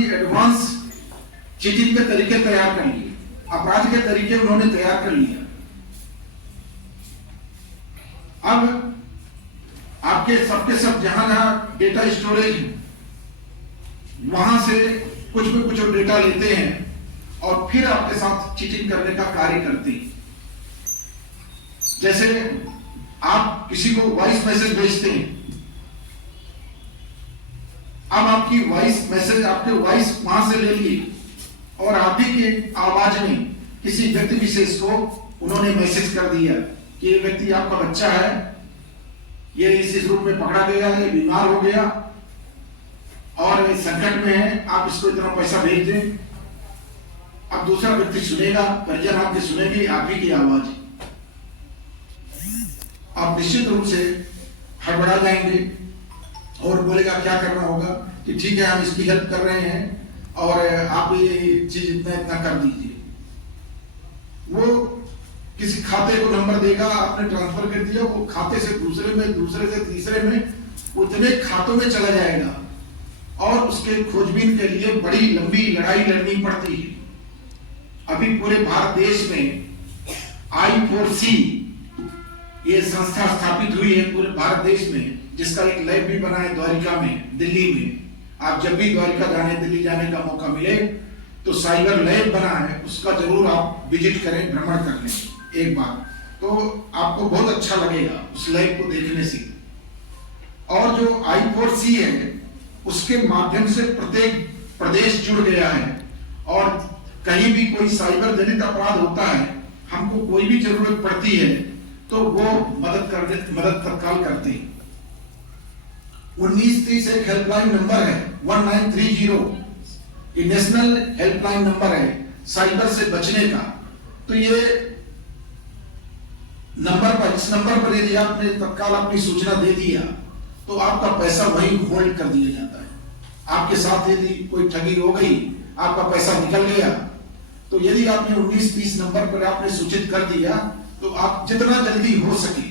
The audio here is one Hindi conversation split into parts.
ही एडवांस चीटिंग के तरीके तैयार कर लिए, अपराध के तरीके उन्होंने तैयार कर लिया। अब आपके सबके सब जहां जहां डेटा स्टोरेज है वहां से कुछ भी कुछ डेटा लेते हैं और फिर आपके साथ चीटिंग करने का कार्य करते हैं। जैसे आप किसी को वॉइस मैसेज भेजते हैं, अब आपकी वॉइस मैसेज आपके वॉइस वहां से ले लिए और आप ही के आवाज में किसी व्यक्ति विशेष को उन्होंने मैसेज कर दिया कि ये व्यक्ति आपका बच्चा है, ये इस रूप में पकड़ा गया है, ये बीमार हो गया और संकट में है, आप इसको इतना पैसा भेज दें। अब दूसरा व्यक्ति सुनेगा, परिजन आपके सुनेगी आप ही की आवाज, आप निश्चित रूप से हड़बड़ा जाएंगे और बोलेगा क्या करना होगा कि ठीक है हम इसकी हेल्प कर रहे हैं और आप ये चीज इतना इतना कर दीजिए। वो किसी खाते को नंबर देगा, आपने ट्रांसफर कर दिया, वो खाते से दूसरे में, दूसरे से तीसरे में, उतने खातों में चला जाएगा और उसके खोजबीन के लिए बड़ी लंबी लड़ाई लड़नी पड़ती है। अभी पूरे भारत देश में I4C ये संस्था स्थापित हुई है पूरे भारत देश में, जिसका एक लैब भी बना है द्वारिका में, दिल्ली में। आप जब भी द्वारिका जाने, दिल्ली जाने का मौका मिले तो साइबर लैब बना है, उसका जरूर आप विजिट करें, भ्रमण कर लें एक बार, तो आपको बहुत अच्छा लगेगा उस लैब को देखने से। और जो I4C है उसके माध्यम से प्रत्येक प्रदेश जुड़ गया है और कहीं भी कोई साइबर जनित अपराध होता है, हमको कोई भी जरूरत पड़ती है तो वो मदद तत्काल करते हैं। 1930 एक हेल्पलाइन नंबर है, 1930 ये नेशनल हेल्पलाइन नंबर है साइबर से बचने का। तो ये नंबर पर, इस नंबर पर यदि आपने तत्काल अपनी सूचना दे दिया तो आपका पैसा वहीं होल्ड कर दिया जाता है। आपके साथ यदि कोई ठगी हो गई, आपका पैसा निकल गया, तो यदि आपने 1930 नंबर पर आपने सूचित कर दिया तो आप जितना जल्दी हो सके,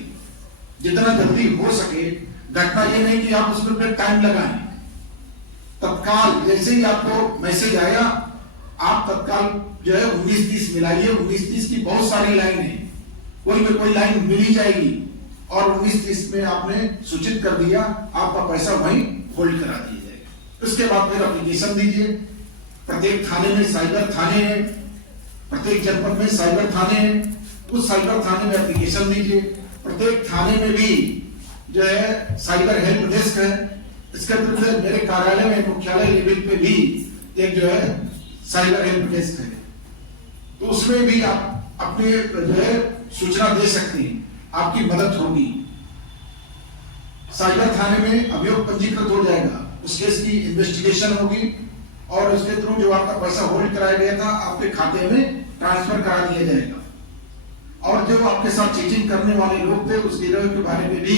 घटना ये नहीं कि आप उसमें टाइम लगाएं, तत्काल जैसे ही आपको मैसेज आया आप तत्काल जो है 1930 मिलाइए। 1930 की बहुत सारी लाइन है, कोई में कोई लाइन मिल ही जाएगी और 1930 में आपने सूचित कर दिया, आपका पैसा वहीं होल्ड करा दिया जाएगा। उसके बाद फिर एप्लीकेशन दीजिए। प्रत्येक थाने में साइबर थाने हैं, प्रत्येक जनपद में साइबर थाने हैं, उस साइबर थाने में एप्लीकेशन दीजिए। प्रत्येक थाने में भी जो है साइबर हेल्प डेस्क है। इसके अंदर मेरे कार्यालय में मुख्यालय लेवल पे भी एक जो है साइबर हेल्प डेस्क है, तो उसमें भी आप अपने जो है सूचना दे सकते हैं, आपकी मदद होगी। साइबर थाने में अभियोग पंजीकृत हो जाएगा, उस केस की इन्वेस्टिगेशन होगी और उसके थ्रू जो आपका पैसा होल्ड कराया गया था आपके खाते में ट्रांसफर करा दिया जाएगा। और जो आपके साथ चीटिंग करने वाले लोग थे उस गिरोह के बारे में भी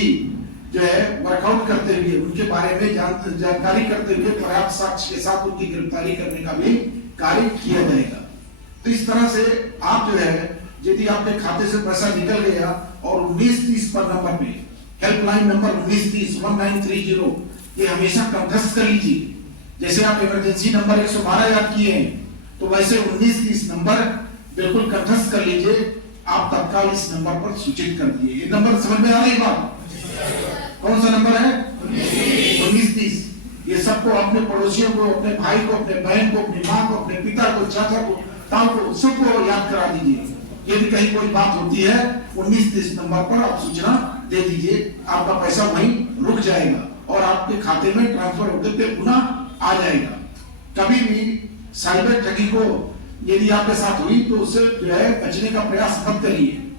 जो है वर्कआउट करते हुए, उनके बारे में जानकारी करते हुए पर्याप्त साक्ष्य के साथ उनकी गिरफ्तारी करने का भी कार्य किया जाएगा। तो इस तरह से आप जो है यदि आपके खाते से पैसा निकल गया और 1930 पर नंबर पे, हेल्पलाइन नंबर 1930 ये हमेशा कंठस्थ कर लीजिए। जैसे आप इमरजेंसी नंबर 112 याद किए हैं, तो वैसे 1930 नंबर बिल्कुल कंठस्थ कर लीजिए। आप तत्काल इस नंबर पर सूचित कर दिए। ये नंबर समझ में आ रही बात? कौन सा नंबर है? 1930। ये सबको, अपने पड़ोसियों को, अपने भाई को, अपने बहन को, अपनी माँ को, अपने पिता को, चाचा को, ताऊ को, सबको याद करा दीजिए। यदि कहीं कोई बात होती है 1930 नंबर पर आप सूचना दे दीजिए, आपका पैसा वहीं रुक जाएगा और आपके खाते में ट्रांसफर होते पे पुनः आ जाएगा। कभी भी साइबर ठगी को यदि आपके साथ हुई तो उससे जो है बचने का प्रयास मत करिए,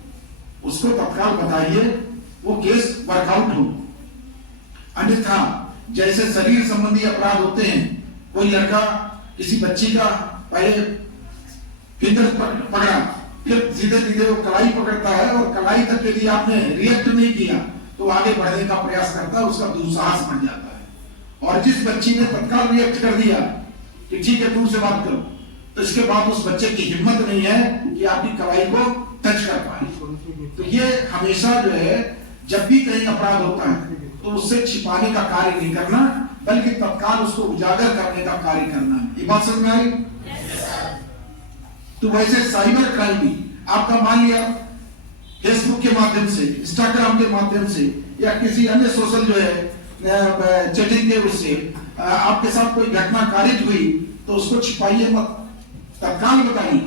उसको तत्काल बताइए, वो केस वर्कआउट हो। अन्यथा जैसे शरीर संबंधी अपराध होते हैं, कोई लड़का किसी बच्ची का पहले फिंगर पकड़ा, फिर सीधे सीधे वो कलाई पकड़ता है और कलाई तक यदि आपने रिएक्ट नहीं किया तो आगे बढ़ने का प्रयास करता है, उसका दुस्साहस बन जाता है। और जिस बच्ची ने तत्काल रिएक्ट कर दिया कि ठीक है दूर से बात करो, तो इसके बाद उस बच्चे की हिम्मत नहीं है कि आपकी कलाई को टच कर पाए। तो ये हमेशा जो है जब भी कहीं अपराध होता है तो उससे छिपाने का कार्य नहीं करना, बल्कि तत्काल उसको उजागर करने का कार्य करना है। ये बात समझ में आई? तो वैसे साइबर क्राइम भी आपका मान लिया फेसबुक के माध्यम से, इंस्टाग्राम के माध्यम से या किसी अन्य सोशल जो है चैटिंग के उससे आपके साथ कोई घटना कारित हुई तो उसको छिपाइए मत, तत्काल बताइए,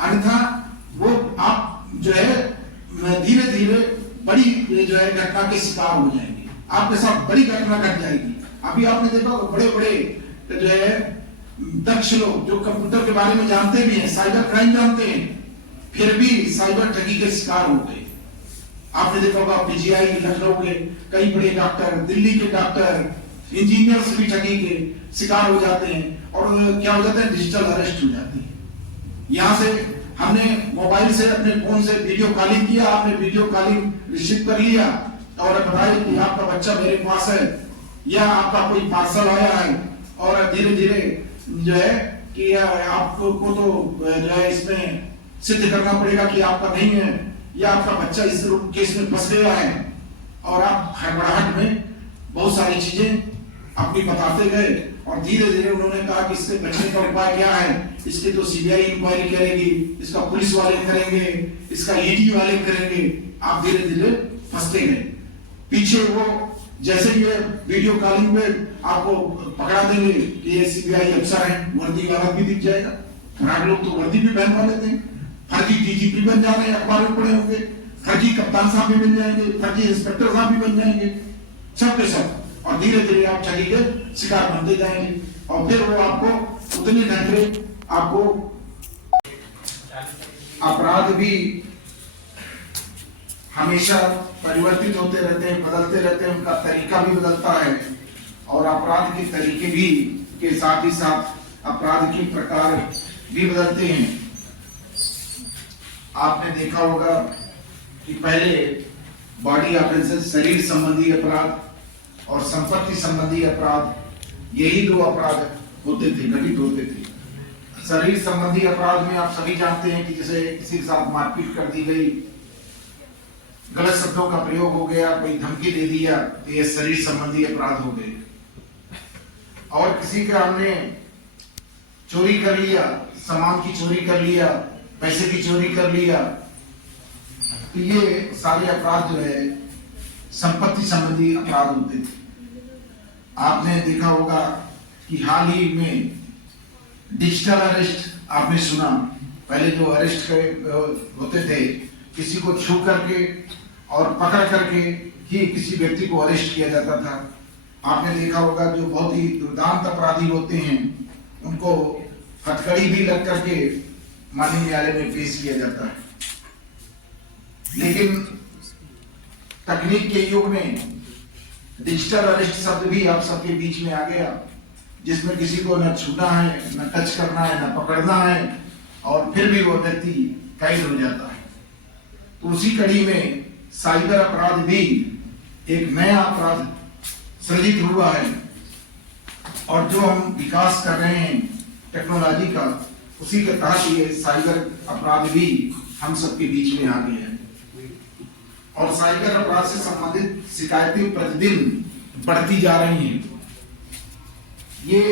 अन्यथा वो आप जो है धीरे धीरे बड़ी जो है घटना के शिकार हो जाएंगे, आपके साथ बड़ी घटना घट जाएगी। अभी आपने देखा बड़े बड़े जो है दक्ष लोग जो कंप्यूटर के बारे में जानते भी हैं, साइबर क्राइम जानते हैं, फिर भी साइबर ठगी के शिकार हो गए। आपने देखा होगा पीजीआई लखनऊ के कई बड़े डॉक्टर, दिल्ली के डॉक्टर, इंजीनियर्स भी ठगी के शिकार हो जाते हैं और क्या हो जाता है, डिजिटल अरेस्ट हो जाती है। यहाँ से हमने मोबाइल से अपने फोन से वीडियो कॉलिंग किया, आपने वीडियो कॉलिंग रिसीव कर लिया और बताया कि आपका बच्चा मेरे पास है या आपका कोई पार्सल आया है, और धीरे धीरे जो है कि आपको तो जो है इसमें सिद्ध करना पड़ेगा कि आपका नहीं है या आपका बच्चा इस केस में फंस गया है, और आप हड़बड़ाहट में बहुत सारी चीजें अपनी बताते गए और धीरे धीरे उन्होंने कहा कि इससे बचने का उपाय क्या है, इसके तो सीबीआई इंक्वायरी करेगी, इसका पुलिस वाले करेंगे, इसका ईडी वाले करेंगे। आप धीरे धीरे फंसते गए। पीछे वो जैसे ये वीडियो कॉलिंग में आपको पकड़ा देंगे कि ये सीबीआई अफसर है, वर्दी वाला भी दिख जाएगा। फरार लोग तो वर्दी भी पहनवा लेते हैं, फर्जी डीजीपी बन जा रहे हैं, अखबार में पड़े होंगे, फर्जी कप्तान साहब भी बन जाएंगे, फर्जी इंस्पेक्टर साहब भी बन जाएंगे, सब के सब, और धीरे धीरे आप ठगी के शिकार बनते जाएंगे और फिर वो आपको उतने घंटे आपको अपराध भी हमेशा परिवर्तित होते रहते हैं, बदलते रहते हैं, उनका तरीका भी बदलता है और अपराध के तरीके भी के साथ ही साथ अपराध के प्रकार भी बदलते हैं। आपने देखा होगा कि पहले बॉडी ऑफेंसेस, शरीर संबंधी अपराध और संपत्ति संबंधी अपराध, यही दो अपराध होते थे, घटित होते थे। शरीर संबंधी अपराध में आप सभी जानते हैं कि जैसे किसी के साथ मारपीट कर दी गई, गलत शब्दों का प्रयोग हो गया, कोई धमकी दे दिया, तो ये शरीर संबंधी अपराध हो गए। और किसी का हमने चोरी कर लिया, सामान की चोरी कर लिया, पैसे की चोरी कर लिया, तो ये सारे अपराध जो है संपत्ति संबंधी अपराध होते थे। आपने देखा होगा कि हाल ही में डिजिटल अरेस्ट आपने सुना, पहले जो अरेस्ट होते थे किसी को छू करके और पकड़ करके ही किसी व्यक्ति को अरेस्ट किया जाता था। आपने देखा होगा जो बहुत ही दुर्दांत अपराधी होते हैं उनको हथकड़ी भी लग करके माननीय न्यायालय में पेश किया जाता है। लेकिन तकनीक के युग में डिजिटल अरेस्ट शब्द भी आप सबके बीच में आ गया, जिसमें किसी को न छूना है, न टच करना है, न पकड़ना है, और फिर भी वो व्यक्ति कैद हो जाता है। तो उसी कड़ी में साइबर अपराध भी एक नया अपराध सृजित हुआ है, और जो हम विकास कर रहे हैं टेक्नोलॉजी का, उसी के तहत ये साइबर अपराध भी हम सबके बीच में आ गए हैं। और साइबर अपराध से संबंधित शिकायतें प्रतिदिन बढ़ती जा रही हैं। ये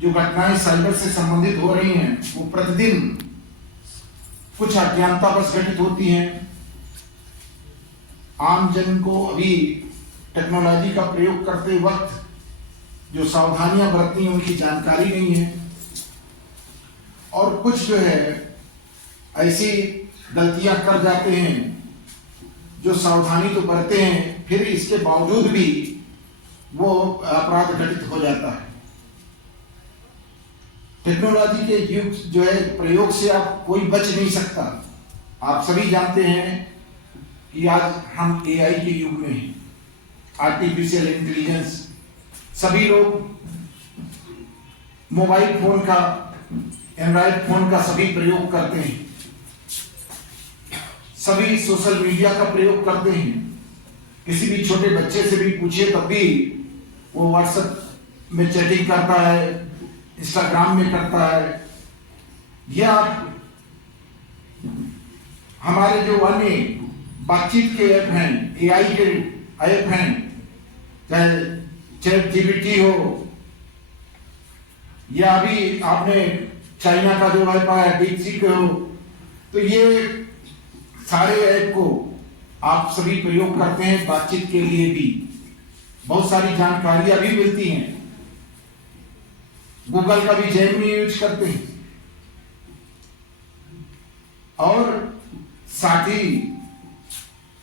जो घटनाएं साइबर से संबंधित हो रही हैं वो प्रतिदिन कुछ अज्ञानतावश घटित होती हैं। आम जन को अभी टेक्नोलॉजी का प्रयोग करते वक्त जो सावधानियां बरतनी है उनकी जानकारी नहीं है, और कुछ जो है ऐसी गलतियां कर जाते हैं जो सावधानी तो बरते हैं, फिर इसके बावजूद भी वो अपराध घटित हो जाता है। टेक्नोलॉजी के युग जो है प्रयोग से आप कोई बच नहीं सकता। आप सभी जानते हैं कि आज हम एआई के युग में हैं, आर्टिफिशियल इंटेलिजेंस। सभी लोग मोबाइल फोन का, एंड्रॉइड फोन का सभी प्रयोग करते हैं, सभी सोशल मीडिया का प्रयोग करते हैं। किसी भी छोटे बच्चे से भी पूछिए तब भी वो व्हाट्सएप में चैटिंग करता है, इंस्टाग्राम में करता है, या हमारे जो अन्य बातचीत के ऐप हैं, एआई के ऐप हैं, चाहे ChatGPT हो, या अभी आपने चाइना का जो ऐप आया DeepSeek हो, तो ये सारे ऐप को आप सभी प्रयोग करते हैं बातचीत के लिए भी। बहुत सारी जानकारियां भी मिलती हैं। गूगल का भी जेमिनी यूज करते हैं, और साथ ही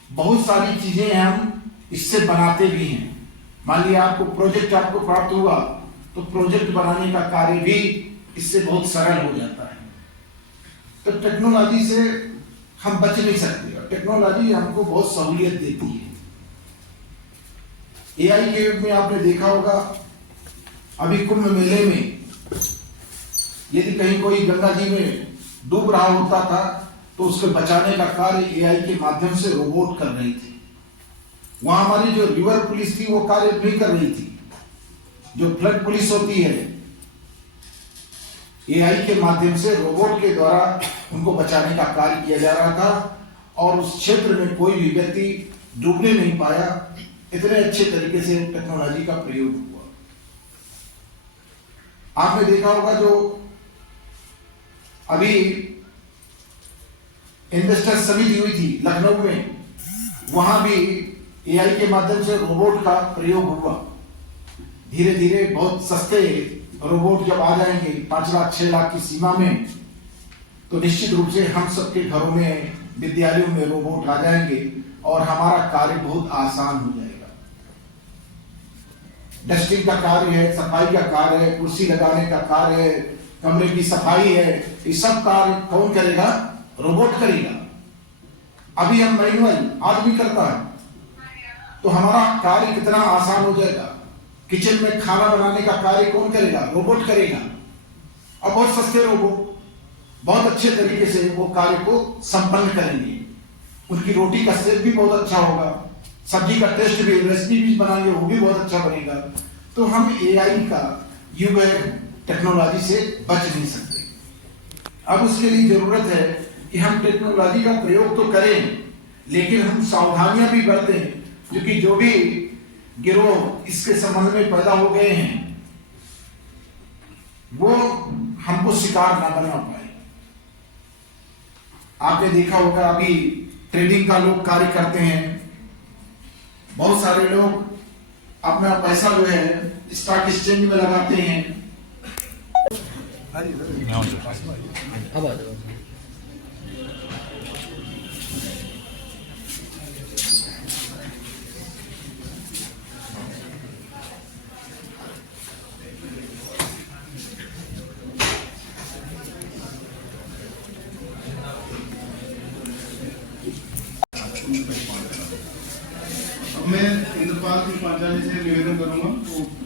बहुत सारी चीजें हम इससे बनाते भी हैं। मान लिया आपको प्रोजेक्ट आपको प्राप्त हुआ, तो प्रोजेक्ट बनाने का कार्य भी इससे बहुत सरल हो जाता है। तो टेक्नोलॉजी से हम बच नहीं सकते, और टेक्नोलॉजी हमको बहुत सहूलियत देती है। एआई के युग में आपने देखा होगा, अभी कुंभ मेले में यदि कहीं कोई गंगा जी में डूब रहा होता था, तो उसको बचाने का कार्य एआई के माध्यम से रोबोट कर रही थी। वहां हमारी जो रिवर पुलिस थी वो कार्य नहीं कर रही थी। जो फ्लड पुलिस होती है, एआई के माध्यम से रोबोट के द्वारा उनको बचाने का कार्य किया जा रहा था, और उस क्षेत्र में कोई भी व्यक्ति डूबने नहीं पाया। इतने अच्छे तरीके से टेक्नोलॉजी का प्रयोग हुआ। आपने देखा होगा जो अभी इन्वेस्टर समिति हुई थी लखनऊ में, वहां भी एआई के माध्यम से रोबोट का प्रयोग हुआ। धीरे धीरे बहुत सस्ते रोबोट जब आ जाएंगे 5 लाख 6 लाख की सीमा में, तो निश्चित रूप से हम सबके घरों में, विद्यालयों में रोबोट आ जाएंगे, और हमारा कार्य बहुत आसान हो जाएगा। डस्टिंग का कार्य है, सफाई का कार्य है, कुर्सी लगाने का कार्य है, कमरे की सफाई है, ये सब कार्य कौन करेगा? रोबोट करेगा। अभी हम मैनुअल आदमी करता है, तो हमारा कार्य कितना आसान हो जाएगा। किचन में खाना बनाने का कार्य कौन करेगा? रोबोट करेगा। और बहुत सस्ते रोबोट बहुत अच्छे तरीके से वो कार्य को संपन्न करेंगे। उनकी रोटी का सेक भी बहुत अच्छा होगा, सब्जी का टेस्ट भी, रेसिपी भी बनाएंगे, वो भी बहुत अच्छा बनेगा। तो हम एआई का युग है, टेक्नोलॉजी से बच नहीं सकते। अब उसके लिए जरूरत है कि हम टेक्नोलॉजी का प्रयोग तो करें, लेकिन हम सावधानियां भी बरतें, क्योंकि जो भी गिरोह इसके संबंध में पैदा हो गए हैं, वो हमको शिकार ना बना पाए। आपने देखा होगा अभी ट्रेडिंग का लोग कार्य करते हैं। बहुत सारे लोग अपना पैसा जो है स्टॉक एक्सचेंज में लगाते हैं। मैं इंद्रपाल सिंह पांचाली से निवेदन करूंगा।